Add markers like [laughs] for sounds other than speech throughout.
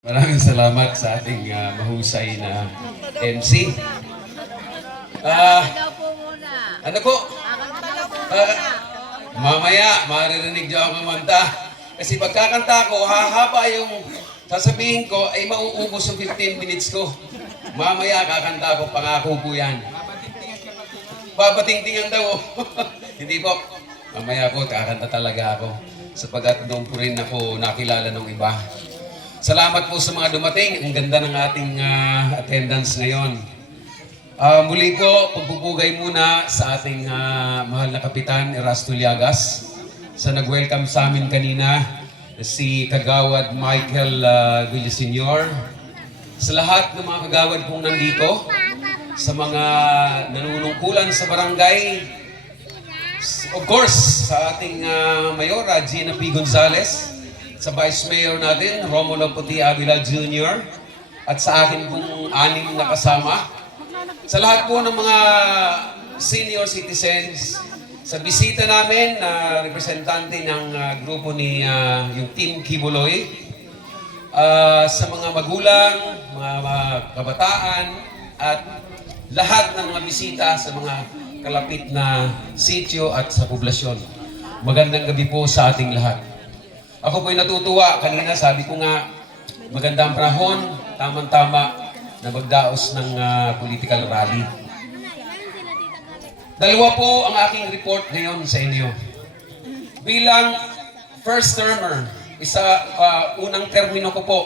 Maraming salamat sa ating ah, mahusay na MC. Ah, muna. ano daw po Ah, mamaya, maririnig niyo ako kumanta. Kasi pagkakanta ko, hahaba yung sasabihin ko ay mauubos yung 15 minutes ko. Mamaya kakanta ko, pangako po yan. Babatingtingan daw. [laughs] Hindi po. Mamaya po, kakanta talaga ako. Sapagat doon po rin ako nakilala ng iba. Salamat po sa mga dumating. Ang ganda ng ating ah, attendance ngayon. Ah, muli po, pagpupugay muna sa ating ah, mahal na kapitan, Erasto Llagas, sa nag-welcome sa amin kanina, si Kagawad Michael uh, Villasenor, sa lahat ng mga kagawad pong nandito, sa mga nanunungkulan sa barangay, of course, sa ating uh, Mayora, Gina P. Gonzales, sa Vice Mayor natin, Romulo Puti Avila Jr., at sa akin pong anim na kasama, sa lahat po ng mga senior citizens, sa bisita namin na representante ng ah, grupo ni ah, yung Team Kibuloy, ah, sa mga magulang, mga, mga kabataan, at lahat ng mga bisita sa mga kalapit na sityo at sa poblasyon. Magandang gabi po sa ating lahat. Ako po'y natutuwa. Kanina sabi ko nga, magandang panahon, tamang-tama na magdaos ng ah, political rally. Dalawa po ang aking report ngayon sa inyo. Bilang first termer, isa ah, unang termino ko po,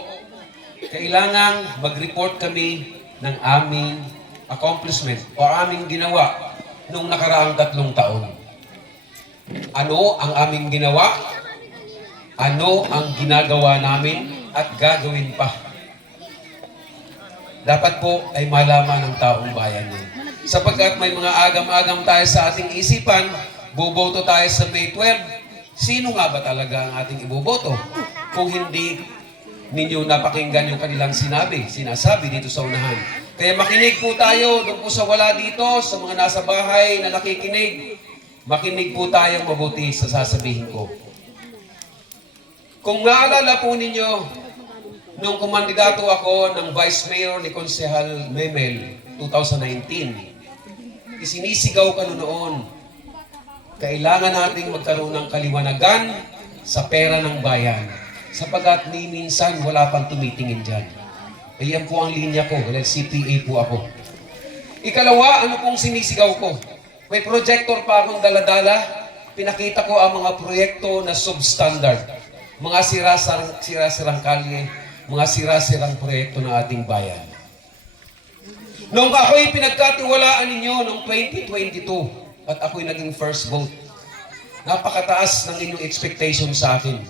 kailangan mag-report kami ng aming accomplishment o aming ginawa nung nakaraang tatlong taon. Ano ang aming ginawa? Ano ang ginagawa namin at gagawin pa? Dapat po ay malaman ng taong bayan yun. Sapagkat may mga agam-agam tayo sa ating isipan, boboto tayo sa May 12. Sino nga ba talaga ang ating iboboto? Kung hindi ninyo napakinggan yung kanilang sinabi, sinasabi dito sa unahan. Kaya makinig po tayo doon po sa wala dito, sa mga nasa bahay na nakikinig. Makinig po tayong mabuti sa sasabihin ko. Kung naalala po ninyo, nung kumandidato ako ng Vice Mayor ni Konsehal Memel 2019, isinisigaw ka noon, kailangan nating magkaroon ng kaliwanagan sa pera ng bayan sapagat ni minsan wala pang tumitingin dyan. Ayan po ang linya ko, CPA po ako. Ikalawa, ano pong sinisigaw ko? May projector pa akong daladala. Pinakita ko ang mga proyekto na substandard. Mga sira-sirang sira kalye, mga sira-sirang proyekto ng ating bayan. Nung ako'y pinagkatiwalaan ninyo noong 2022 at ako'y naging first vote, napakataas ng inyong expectation sa akin.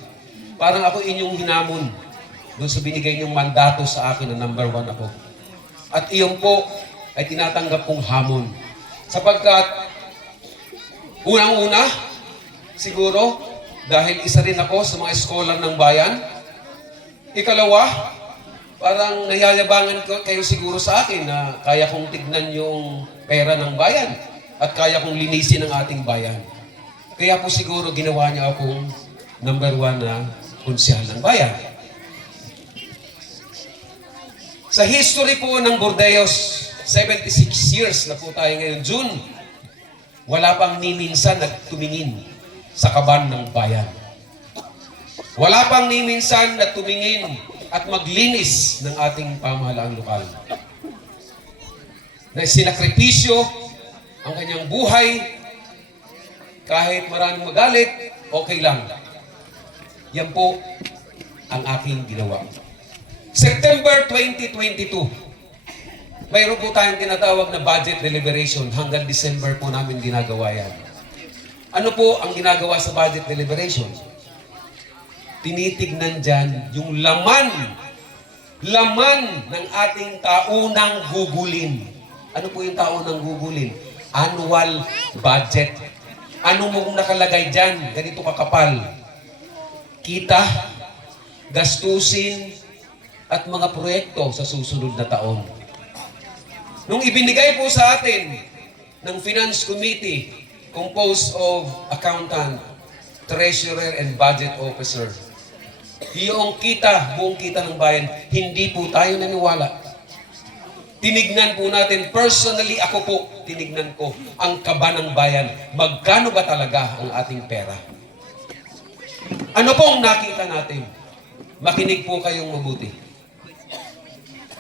Parang ako inyong hinamon doon sa binigay niyong mandato sa akin na number one ako. At iyon po ay tinatanggap kong hamon. Sapagkat, unang-una, siguro, dahil isa rin ako sa mga eskolar ng bayan. Ikalawa, parang nayayabangan kayo siguro sa akin na kaya kong tignan yung pera ng bayan at kaya kong linisin ang ating bayan. Kaya po siguro ginawa niya akong number one na konsyal ng bayan. Sa history po ng Bordeos, 76 years na po tayo ngayon, June, wala pang ni minsan nagtumingin sa kaban ng bayan. Wala pang ni minsan na tumingin at maglinis ng ating pamahalaang lokal. Na sinakripisyo ang kanyang buhay kahit maraming magalit, okay lang. Yan po ang aking ginawa. September 2022, mayroon po tayong tinatawag na budget deliberation. Hanggang December po namin ginagawa yan. Ano po ang ginagawa sa budget deliberation? Tinitignan dyan yung laman, laman ng ating taunang gugulin. Ano po yung taunang gugulin? Annual budget. Ano mong nakalagay dyan? Ganito kakapal. Kita, gastusin, at mga proyekto sa susunod na taon. Nung ibinigay po sa atin ng Finance Committee, composed of accountant, treasurer, and budget officer, yung kita, buong kita ng bayan, hindi po tayo naniwala. Tinignan po natin, personally ako po, tinignan ko ang kaba ng bayan. Magkano ba talaga ang ating pera? Ano pong nakita natin? Makinig po kayong mabuti.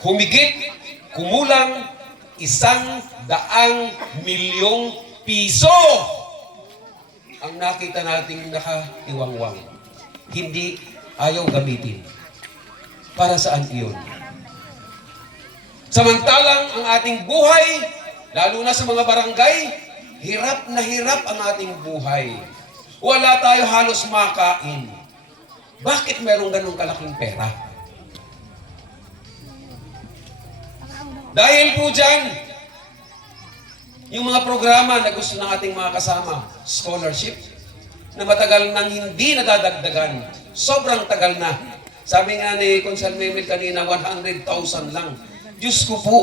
Humigit, kumulang, isang daang milyong piso ang nakita nating nakaiwangwang. Hindi ayaw gamitin. Para saan iyon? Samantalang ang ating buhay, lalo na sa mga barangay, hirap na hirap ang ating buhay. Wala tayo halos makain. Bakit merong ganong kalaking pera? Dahil po dyan, yung mga programa na gusto ng ating mga kasama, scholarship, na matagal nang hindi nadadagdagan. Sobrang tagal na. Sabi nga ni Consal Memel kanina, 100,000 lang. Diyos ko po,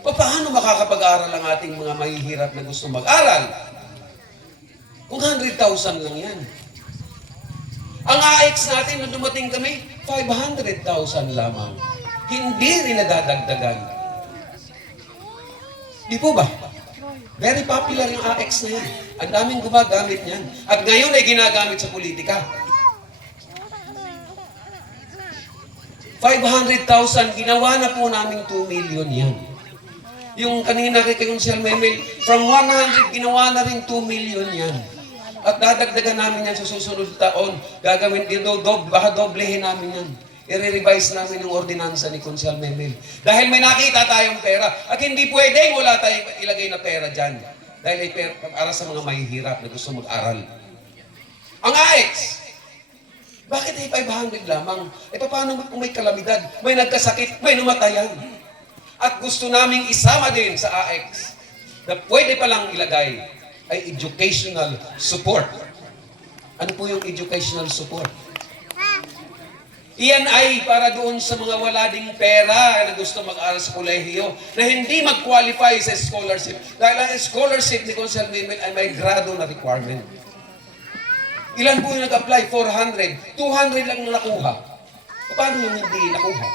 paano makakapag-aral ang ating mga mahihirap na gusto mag-aral? Kung 100,000 lang yan. Ang AX natin, nung dumating kami, 500,000 lamang. Hindi rin nadadagdagan. Di po ba? Very popular yung AX na yan. Ang daming gumagamit niyan. At ngayon ay ginagamit sa politika. 500,000, ginawa na po namin 2 million yan. Yung kanina kay Council Memel, from 100, ginawa na rin 2 million yan. At dadagdagan namin yan sa susunod taon. Gagawin do, dob, baka doblehin namin yan. I-revise namin yung ordinansa ni Council Memel. Dahil may nakita tayong pera. At hindi pwedeng wala tayong ilagay na pera dyan. Dahil ay pera para sa mga mahihirap na gusto mag-aral. Ang AX, bakit ay 500 lamang? Eh paano kung may kalamidad, may nagkasakit, may numatayan? At gusto naming isama din sa AX na pwede palang ilagay ay educational support. Ano po yung educational support? Iyan ay para doon sa mga wala ding pera na gusto mag-aral sa kolehiyo na hindi mag-qualify sa scholarship. Dahil ang scholarship ni Consel Mimel ay may grado na requirement. Ilan po yung nag-apply? 400. 200 lang na nakuha. Paano yung hindi nakuha?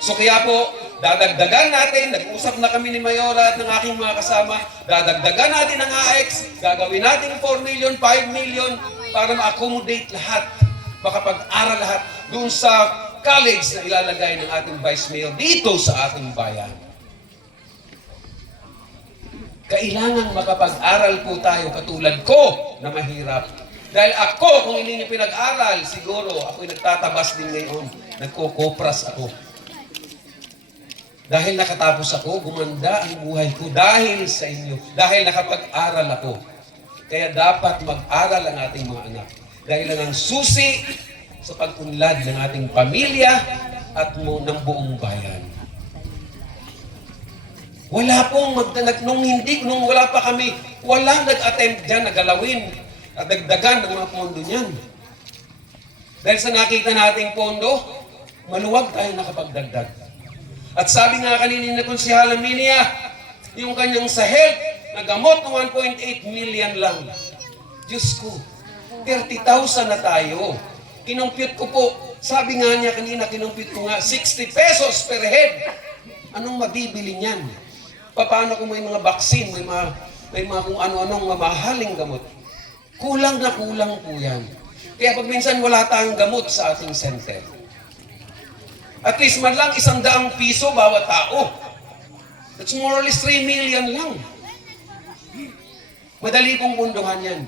So kaya po, dadagdagan natin, nag-usap na kami ni Mayora at ng aking mga kasama, dadagdagan natin ang AX, gagawin natin 4 million, 5 million para ma-accommodate lahat, makapag-aral lahat doon sa college na ilalagay ng ating Vice Mayor dito sa ating bayan. Kailangan makapag-aral po tayo katulad ko na mahirap. Dahil ako, kung hindi niyo pinag-aral, siguro ako'y nagtatabas din ngayon. Nagkukopras ako. Dahil nakatapos ako, gumanda ang buhay ko dahil sa inyo. Dahil nakapag-aral ako. Kaya dapat mag-aral ang ating mga anak. Dahil lang ang susi sa pag-unlad ng ating pamilya at mo ng buong bayan. Wala pong magdanag, nung hindi, nung wala pa kami, walang nag-attempt dyan na galawin at dagdagan ng mga pondo niyan. Dahil sa nakita nating pondo, maluwag tayo nakapagdagdag. At sabi nga kanina na Konsihala Minia, yung kanyang sa health, nagamot ng 1.8 million lang. Diyos ko, 30,000 na tayo. Kinumpute ko po, sabi nga niya kanina, kinumpute ko nga, 60 pesos per head. Anong mabibili niyan? Paano kung may mga vaccine, may mga, may mga kung ano-anong mamahaling gamot? Kulang na kulang po yan. Kaya pag minsan wala tayong gamot sa ating center, at least man lang isang daang piso bawat tao. That's more or less 3 million lang. Madali pong punduhan yan.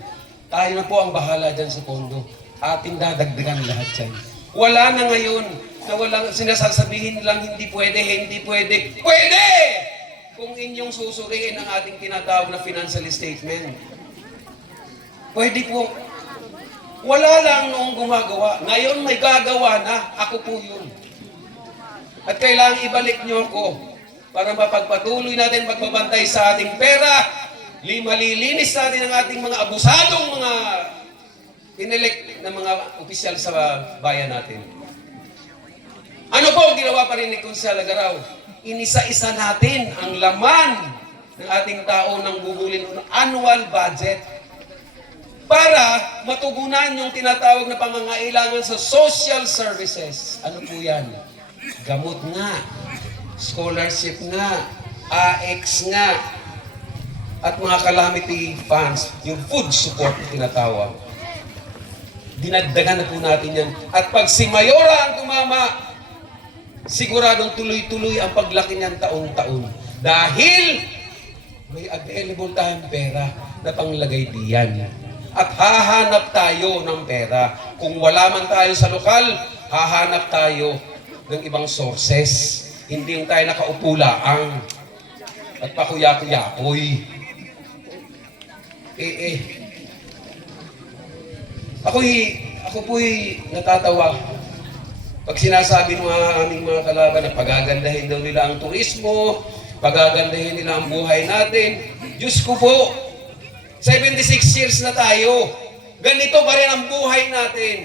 Tayo na po ang bahala dyan sa pondo. Ating dadagdagan lahat yan. Wala na ngayon na walang sinasasabihin lang hindi pwede, hindi pwede. Pwede! Kung inyong susuriin ang ating tinatawag na financial statement. Pwede po. Wala lang noong gumagawa. Ngayon may gagawa na. Ako po yun. At kailangan ibalik niyo ako para mapagpatuloy natin pagbabantay sa ating pera, li- malilinis natin ang ating mga abusadong mga inelect na mga opisyal sa bayan natin. Ano po ang ginawa pa rin ni Kunsala Garaw? Inisa-isa natin ang laman ng ating tao ng bubulin ng annual budget. para matugunan yung tinatawag na pangangailangan sa social services. Ano po yan? Gamot nga, scholarship nga, AX nga, at mga calamity funds, yung food support na tinatawag. Dinagdagan na po natin yan. At pag si Mayora ang tumama, siguradong tuloy-tuloy ang paglaki niyan taon-taon. Dahil may available tayong pera na panglagay diyan. At hahanap tayo ng pera. Kung wala man tayo sa lokal, hahanap tayo ng ibang sources. Hindi yung tayo nakaupo laang at pakuya-kuya-kuy. Eh, eh. Ako'y, ako po'y natatawa pag sinasabi ng mga aming mga kalaban na pagagandahin daw nila ang turismo, pagagandahin nila ang buhay natin, Diyos ko po, 76 years na tayo. Ganito pa rin ang buhay natin.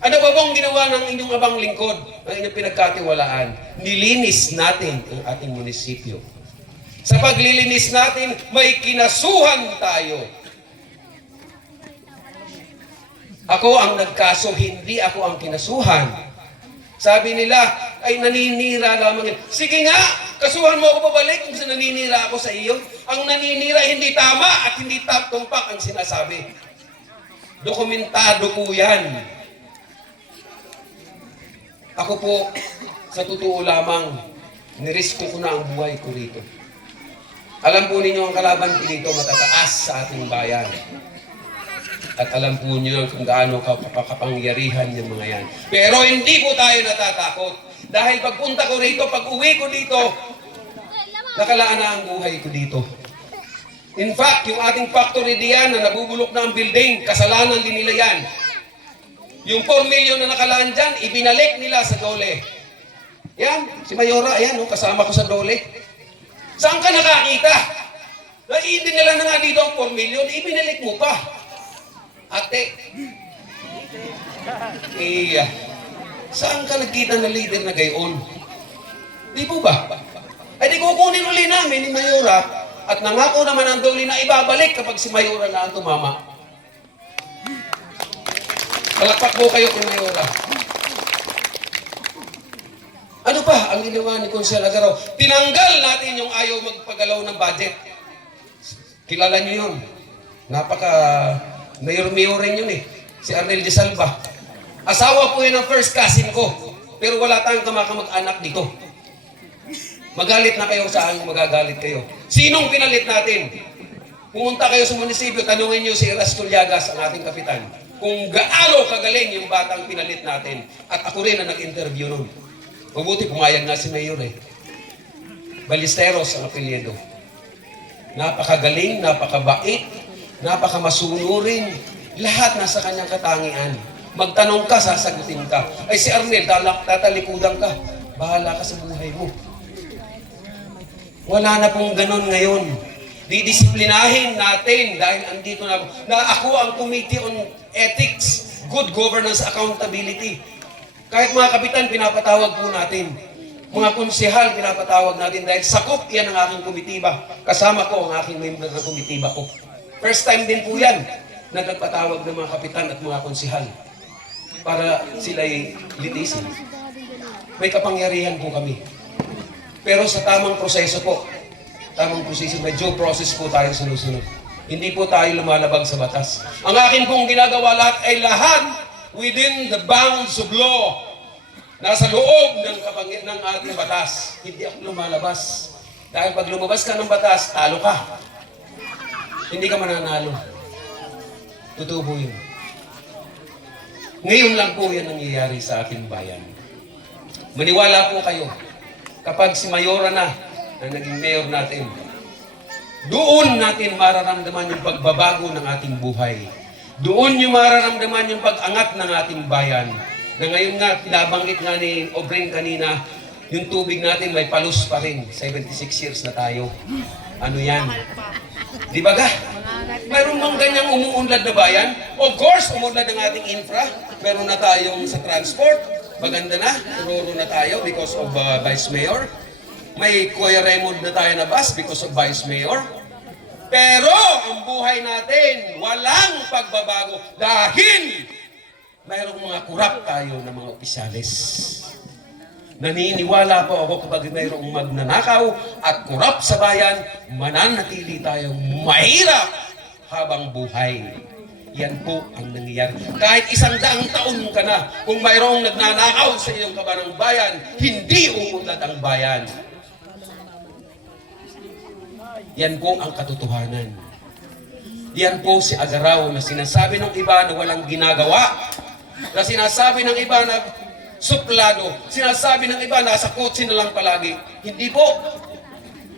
Ano ba bang ginawa ng inyong abang lingkod, ang inyong pinagkatiwalaan? Nilinis natin ang ating munisipyo. Sa paglilinis natin, may kinasuhan tayo. Ako ang nagkaso, hindi ako ang kinasuhan. Sabi nila, ay naninira lamang. Sige nga, kasuhan mo ako pabalik kung naninira ako sa iyo. Ang naninira hindi tama at hindi tap tumpak ang sinasabi. Dokumentado po yan. Ako po, sa totoo lamang, nirisko ko na ang buhay ko rito. Alam po ninyo ang kalaban ko dito matataas sa ating bayan. At alam po niyo kung gaano kapakapangyarihan yung mga yan. Pero hindi po tayo natatakot. Dahil pagpunta ko rito, pag uwi ko dito, nakalaan na ang buhay ko dito. In fact, yung ating factory diyan na nabubulok na ang building, kasalanan din nila yan. Yung 4 million na nakalaan dyan, ibinalik nila sa dole. Yan, si Mayora, ayan, oh, kasama ko sa dole. Saan ka nakakita? Naiindi nila na nga dito ang 4 million, ibinalik mo pa. Ate, iya, saan ka nagkita na leader na gayon? Di po ba? Ay di kukunin uli namin ni Mayora at nangako naman ang doli na ibabalik kapag si Mayora na ang tumama. Palakpak po kayo kay Mayora. Ano pa ang ginawa ni Consel Agaraw? Tinanggal natin yung ayaw magpagalaw ng budget. Kilala niyo yun. Napaka mayor-mayor rin yun eh. Si Arnel de Salva. Asawa po yun ng first cousin ko. Pero wala tayong kamakamag-anak dito. Magalit na kayo sa akin, magagalit kayo. Sinong pinalit natin? Pumunta kayo sa munisipyo, tanungin niyo si Erastul Llagas, ang ating kapitan, kung gaano kagaling yung batang pinalit natin. At ako rin ang nag-interview nun. Mabuti, pumayag nga si Mayor eh. Balisteros ang apelyido. Napakagaling, napakabait, napakamasunurin. Lahat nasa kanyang katangian. Magtanong ka, sasagutin ka. Ay si Arnel, talak, tatalikudan ka. Bahala ka sa buhay mo. Wala na pong ganun ngayon. Didisiplinahin natin dahil andito na. Na ako ang Committee on Ethics, Good Governance, Accountability. Kahit mga kapitan, pinapatawag po natin. Mga konsehal, pinapatawag natin dahil sakop yan ang aking komitiba. Kasama ko ang aking member ng komitiba ko. First time din po yan na nagpatawag ng mga kapitan at mga konsehal para sila'y litisin. May kapangyarihan po kami. Pero sa tamang proseso po, tamang proseso, may due process po tayo sinusunod. Hindi po tayo lumalabag sa batas. Ang akin pong ginagawa lahat ay lahat within the bounds of law. Nasa loob ng, kapangit ng ating batas. Hindi ako lumalabas. Dahil pag lumabas ka ng batas, talo ka. Hindi ka mananalo. Po yun. Ngayon lang po yan nangyayari sa ating bayan. Maniwala po kayo, kapag si Mayora na, na naging mayor natin, doon natin mararamdaman yung pagbabago ng ating buhay. Doon yung mararamdaman yung pag-angat ng ating bayan. Na ngayon nga, pinabanggit nga ni Obren kanina, yung tubig natin may palus pa rin. 76 years na tayo. Ano yan? Di ba ga? Mayroon bang ganyang umuunlad na bayan? Of course, umunlad ang ating infra. Meron na tayong sa transport. Maganda na. Tururo na tayo because of uh, Vice Mayor. May Kuya Raymond na tayo na bus because of Vice Mayor. Pero ang buhay natin, walang pagbabago dahil mayroong mga kurap tayo ng mga opisyalis. Naniniwala po ako kapag mayroong magnanakaw at kurap sa bayan, mananatili tayong mahirap habang buhay. Yan po ang nangyayari. Kahit isang daang taon ka na, kung mayroong nagnanakaw sa iyong kabanang bayan, hindi uunlad ang bayan. Yan po ang katotohanan. Yan po si Agaraw na sinasabi ng iba na walang ginagawa. Na sinasabi ng iba na suplado. Sinasabi ng iba na sa kotse na lang palagi. Hindi po.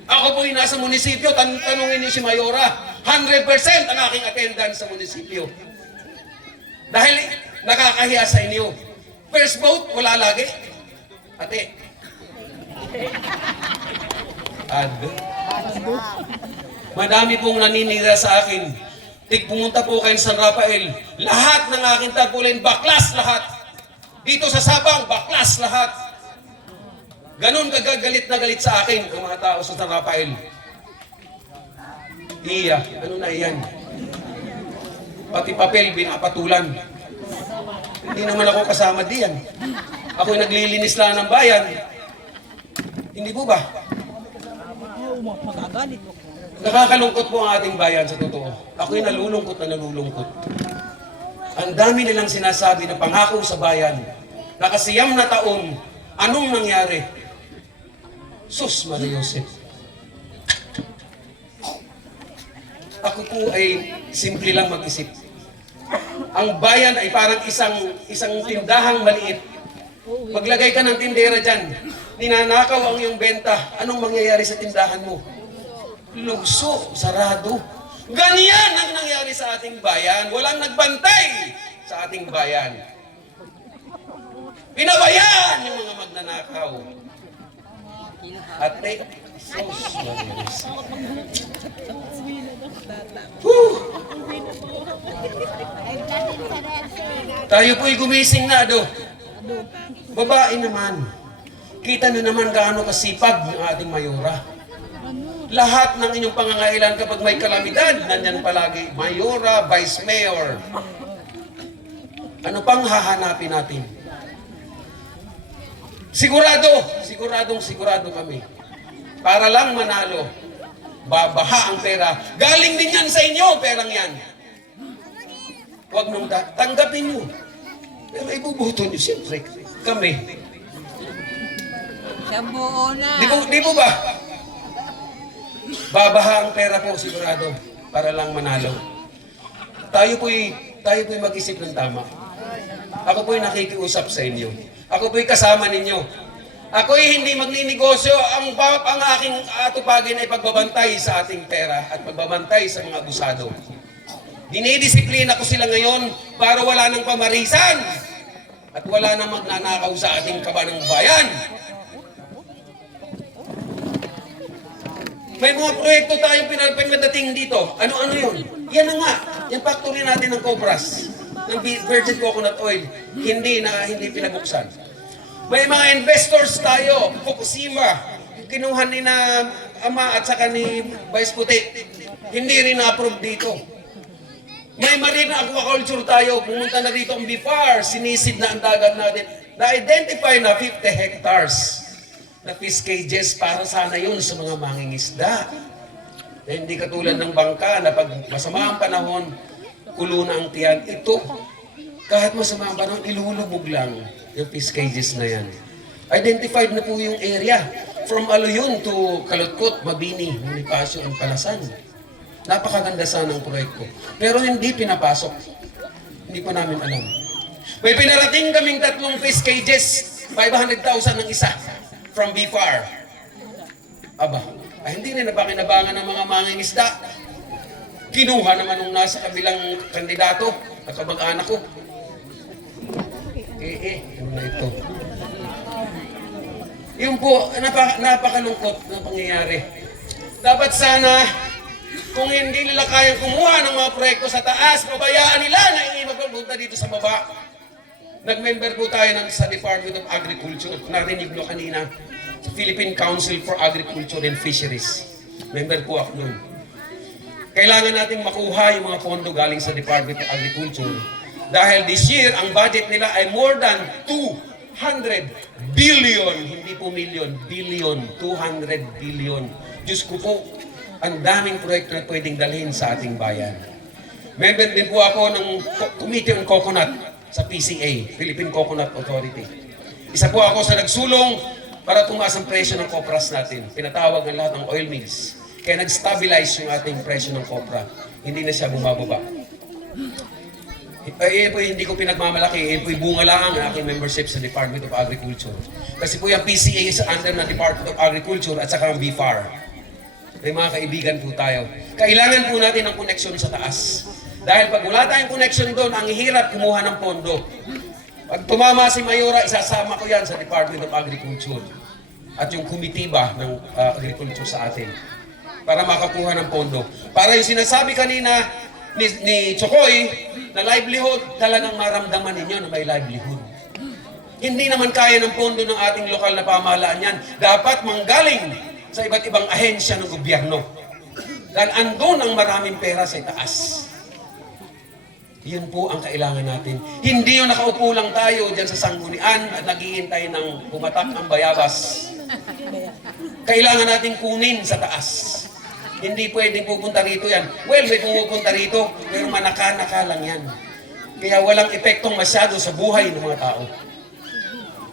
Ako po yung nasa munisipyo, tan tanungin niyo si Mayora. 100% ang aking attendance sa munisipyo. Dahil nakakahiya sa inyo. First vote, wala lagi. Ate. Ado. Madami pong naninira sa akin. Tig pumunta po kayo sa San Rafael. Lahat ng aking tarpaulin, baklas lahat. Dito sa Sabang, baklas lahat. Ganon kagagalit na galit sa akin ang mga tao sa San Rafael. Iya, ano na yan? Pati papel, binapatulan. Hindi naman ako kasama diyan. Ako naglilinis lang ng bayan. Hindi po ba? Nakakalungkot po ang ating bayan sa totoo. Ako'y nalulungkot na nalulungkot. Ang dami nilang sinasabi na pangako sa bayan. Nakasiyam na taon, anong nangyari? Sus, Maria Josep. Ako po ay simple lang mag-isip. Ang bayan ay parang isang isang tindahang maliit. Maglagay ka ng tindera dyan. Ninanakaw ang iyong benta. Anong mangyayari sa tindahan mo? Lugso, sarado. Ganyan ang nangyari sa ating bayan. Walang nagbantay sa ating bayan. Pinabayaan yung mga magnanakaw. Ate. Whew. Tayo po'y gumising na, do. Babae naman. Kita nyo naman gaano kasipag ng ating mayora. Lahat ng inyong pangangailan kapag may kalamidad, nandyan palagi, mayora, vice mayor. Ano pang hahanapin natin? Sigurado, siguradong sigurado kami. Para lang manalo, babaha ang pera. Galing din yan sa inyo, perang yan. Huwag nung da- tanggapin nyo. Pero ibubuto nyo, siyempre, kami. Siya buo na. Di po, di po ba? Babaha ang pera po, sigurado, para lang manalo. Tayo po'y, tayo po'y mag-isip ng tama. Ako po'y nakikiusap sa inyo. Ako po'y kasama ninyo. Ako'y hindi magninegosyo. Ang, ba- ang aking atupagin ay pagbabantay sa ating pera at pagbabantay sa mga abusado. Dinidisiplina ko sila ngayon para wala nang pamarisan at wala nang magnanakaw sa ating kabanang bayan. May mga proyekto tayong pinapagdating dito. Ano-ano yun? Yan na nga. Yung factory natin ng Cobras, ng vi- virgin coconut oil, hindi na hindi pinabuksan. May mga investors tayo, Fukushima, kinuha ni na ama at saka ni Vice Puti. Hindi rin na-approve dito. May marine aquaculture tayo, pumunta na dito ang BIFAR, sinisid na ang dagat natin. Na-identify na 50 hectares na fish cages para sana yun sa mga mangingisda. Eh, hindi katulad ng bangka na pag masama ang panahon, kulo na ang tiyan. Ito, kahit masama ang panahon, ilulubog lang yung fish cages na yan. Identified na po yung area from Aluyon to Kalutkot, Mabini, Bonifacio, and Palasan. Napakaganda sana ang proyekto. Pero hindi pinapasok. Hindi ko namin alam. May pinarating kaming tatlong fish cages, 500,000 ng isa from BFAR. Aba, ay hindi rin napakinabangan ng mga mangingisda. Kinuha naman nung nasa kabilang kandidato, at kamag-anak ko. Eh, eh, ano ito? Yung po, napaka, napakalungkot na pangyayari. Dapat sana, kung hindi nila kayang kumuha ng mga proyekto sa taas, pabayaan nila na hindi magpunta dito sa baba. Nag-member po tayo ng, sa Department of Agriculture. Narinig nyo kanina, Philippine Council for Agriculture and Fisheries. Member po ako doon. Kailangan nating makuha yung mga pondo galing sa Department of Agriculture. Dahil this year, ang budget nila ay more than 200 billion, hindi po million, billion, 200 billion. Diyos ko po, ang daming proyekto na pwedeng dalhin sa ating bayan. Member din po ako ng Co- Committee on Coconut sa PCA, Philippine Coconut Authority. Isa po ako sa nagsulong para tumaas ang presyo ng kopras natin. Pinatawag ang lahat ng oil mills. Kaya nag-stabilize yung ating presyo ng kopra. Hindi na siya bumababa. Eh, po hindi ko pinagmamalaki. Eh, po bunga lang ang aking membership sa Department of Agriculture. Kasi po yung PCA is under ng Department of Agriculture at saka ang BFAR. May mga kaibigan po tayo. Kailangan po natin ng connection sa taas. Dahil pag wala tayong connection doon, ang hirap kumuha ng pondo. Pag tumama si Mayora, isasama ko yan sa Department of Agriculture. At yung kumitiba ng uh, agriculture sa atin. Para makakuha ng pondo. Para yung sinasabi kanina ni, ni Chokoy, na livelihood, talagang maramdaman ninyo na may livelihood. Hindi naman kaya ng pondo ng ating lokal na pamahalaan yan. Dapat manggaling sa iba't ibang ahensya ng gobyerno. Dahil andun ang maraming pera sa itaas. Yun po ang kailangan natin. Hindi yung nakaupo lang tayo dyan sa sanggunian at naghihintay ng pumatak ang bayabas. Kailangan natin kunin sa taas. Hindi pwedeng pupunta rito yan. Well, may pumupunta rito, pero manaka-naka lang yan. Kaya walang epektong masyado sa buhay ng mga tao.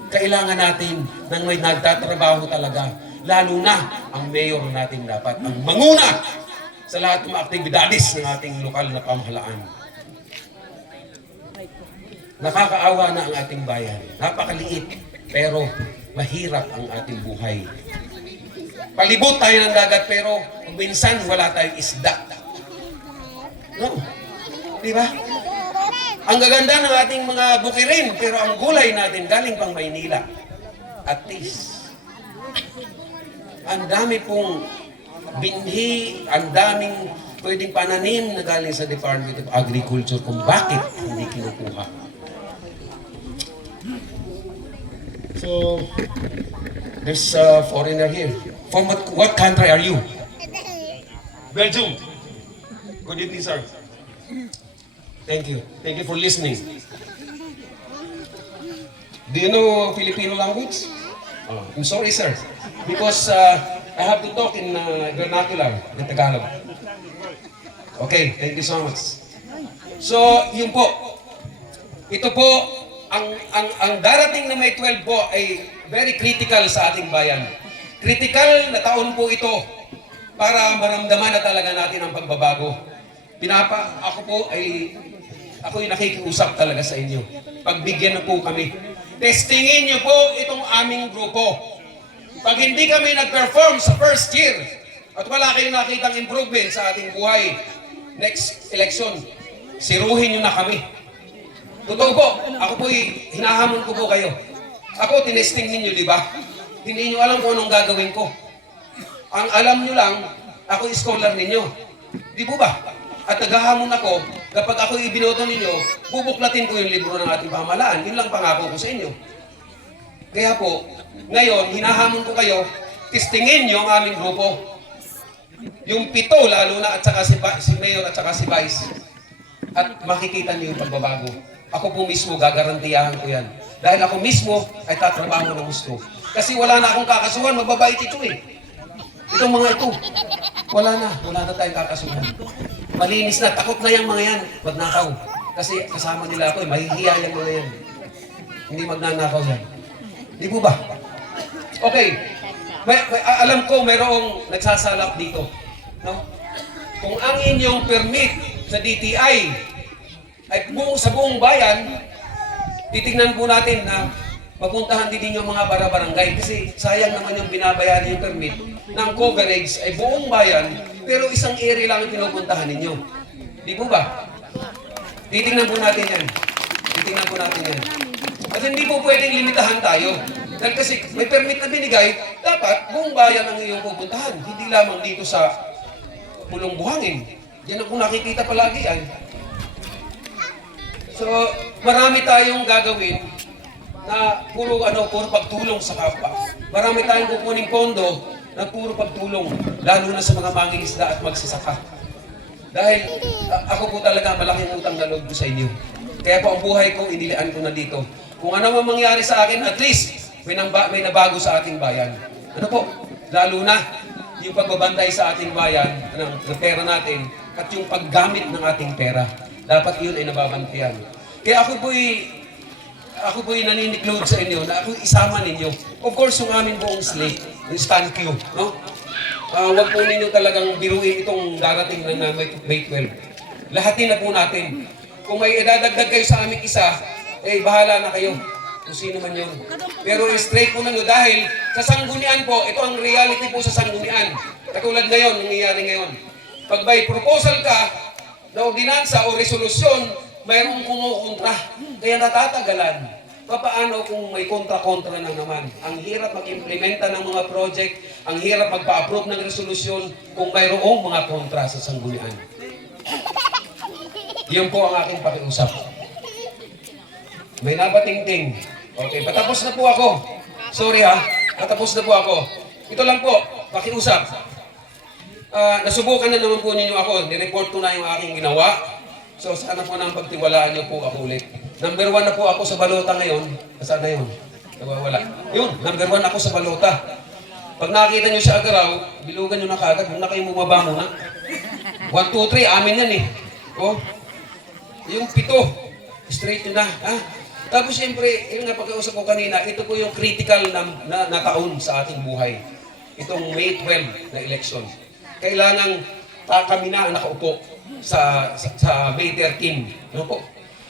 Kailangan natin ng may nagtatrabaho talaga. Lalo na ang mayor natin dapat ang manguna sa lahat ng mga aktibidades ng ating lokal na pamahalaan. Nakakaawa na ang ating bayan. Napakaliit, pero mahirap ang ating buhay. Palibot tayo ng dagat, pero minsan wala tayong isda. No? Di ba? Ang gaganda ng ating mga bukirin, pero ang gulay natin galing pang Maynila. At least, ang dami pong binhi, ang daming pwedeng pananim na galing sa Department of Agriculture kung bakit hindi kinukuha. So, there's a foreigner here. From what, what country are you? [laughs] Belgium. Good evening, sir. Thank you. Thank you for listening. Do you know Filipino language? Oh, I'm sorry, sir. Because uh, I have to talk in uh, vernacular, in Tagalog. Okay, thank you so much. So, yun po. Ito po, ang, ang, ang darating na May 12 po ay very critical sa ating bayan. Critical na taon po ito para maramdaman na talaga natin ang pagbabago. Pinapa, ako po ay, ako ay nakikiusap talaga sa inyo. Pagbigyan na po kami. Testingin niyo po itong aming grupo. Pag hindi kami nag-perform sa first year, at wala kayong nakitang improvement sa ating buhay, next election, siruhin niyo na kami. Totoo po, ako po hinahamon ko po kayo. Ako, tinesting ninyo, di ba? Hindi niyo alam kung anong gagawin ko. Ang alam niyo lang, ako scholar ninyo. Di po ba? At naghahamon ako, kapag ako ibinoto ninyo, bubuklatin ko yung libro ng ating pamahalaan. Yun lang pangako ko sa inyo. Kaya po, ngayon, hinahamon ko kayo, testingin niyo ang aming grupo. Yung pito, lalo na at saka si, si Mayor at saka si Vice. At makikita niyo yung pagbabago. Ako po mismo, gagarantiyahan ko yan. Dahil ako mismo ay tatrabaho ng gusto. Kasi wala na akong kakasuhan, mababait ito eh. Itong mga ito, wala na, wala na tayong kakasuhan. Malinis na, takot na yung mga yan, magnakaw. Kasi kasama nila ako eh, mahihiya yung mga yan. Hindi magnanakaw yan. Di po ba? Okay. May, may, alam ko mayroong nagsasalap dito. No? Kung ang inyong permit sa DTI ay buong, sa buong bayan, titingnan po natin na mapuntahan din ang mga barabarangay kasi sayang naman yung binabayaran yung permit ng coverage ay buong bayan pero isang area lang ang pinupuntahan ninyo. Di po ba? Titingnan po natin yan. Titingnan po natin yan. At hindi po pwedeng limitahan tayo. Dahil kasi may permit na binigay, dapat buong bayan ang iyong pupuntahan. Hindi lamang dito sa pulong buhangin. Yan ang nakikita palagi ay. So, marami tayong gagawin na puro ano, puro pagtulong sa kapwa. Marami tayong kukuning pondo na puro pagtulong, lalo na sa mga mangingisda at magsasaka. Dahil ako po talaga malaking utang na loob sa inyo. Kaya po ang buhay ko, inilaan ko na dito. Kung ano man mangyari sa akin, at least may, namba, may nabago sa ating bayan. Ano po? Lalo na yung pagbabantay sa ating bayan ng, ng pera natin at yung paggamit ng ating pera. Dapat yun ay nababantayan. Kaya ako po'y ako po'y naniniklod sa inyo na ako isama ninyo. Of course, yung aming buong slate, yung stand queue, no? Ah, wag po ninyo talagang biruin itong darating na May May 12. Lahatin na po natin. Kung may idadagdag kayo sa aming isa, eh, bahala na kayo. Kung sino man yun. Pero straight po na dahil sa sanggunian po, ito ang reality po sa sanggunian. Katulad ngayon, nangyayari ngayon. Pag may proposal ka, na ordinansa o resolusyon, mayroong kumukontra. Kaya natatagalan. Papaano kung may kontra-kontra na naman? Ang hirap mag-implementa ng mga project, ang hirap magpa-approve ng resolusyon kung mayroong mga kontra sa sanggunian. Yun po ang aking pakiusap. May nabatingting. Okay, patapos na po ako. Sorry ha, patapos na po ako. Ito lang po, pakiusap. Ah, nasubukan na naman po ninyo ako. Nireport ko na yung aking ginawa. So sana po nang pagtiwalaan niyo po ako ulit. Number one na po ako sa balota ngayon. Saan na yun? Nawawala. Yun, number one ako sa balota. Pag nakita niyo sa agaraw, bilugan niyo na kagad. Huwag na kayong bumaba muna. One, two, three, amin yan eh. Oh, yung pito, straight yun na. Ha? Tapos siyempre, yun nga pagkausap ko kanina, ito po yung critical na, na, na taon sa ating buhay. Itong May 12 na election. Kailangan ta kami na nakaupo sa, sa, sa May 13. Ano po?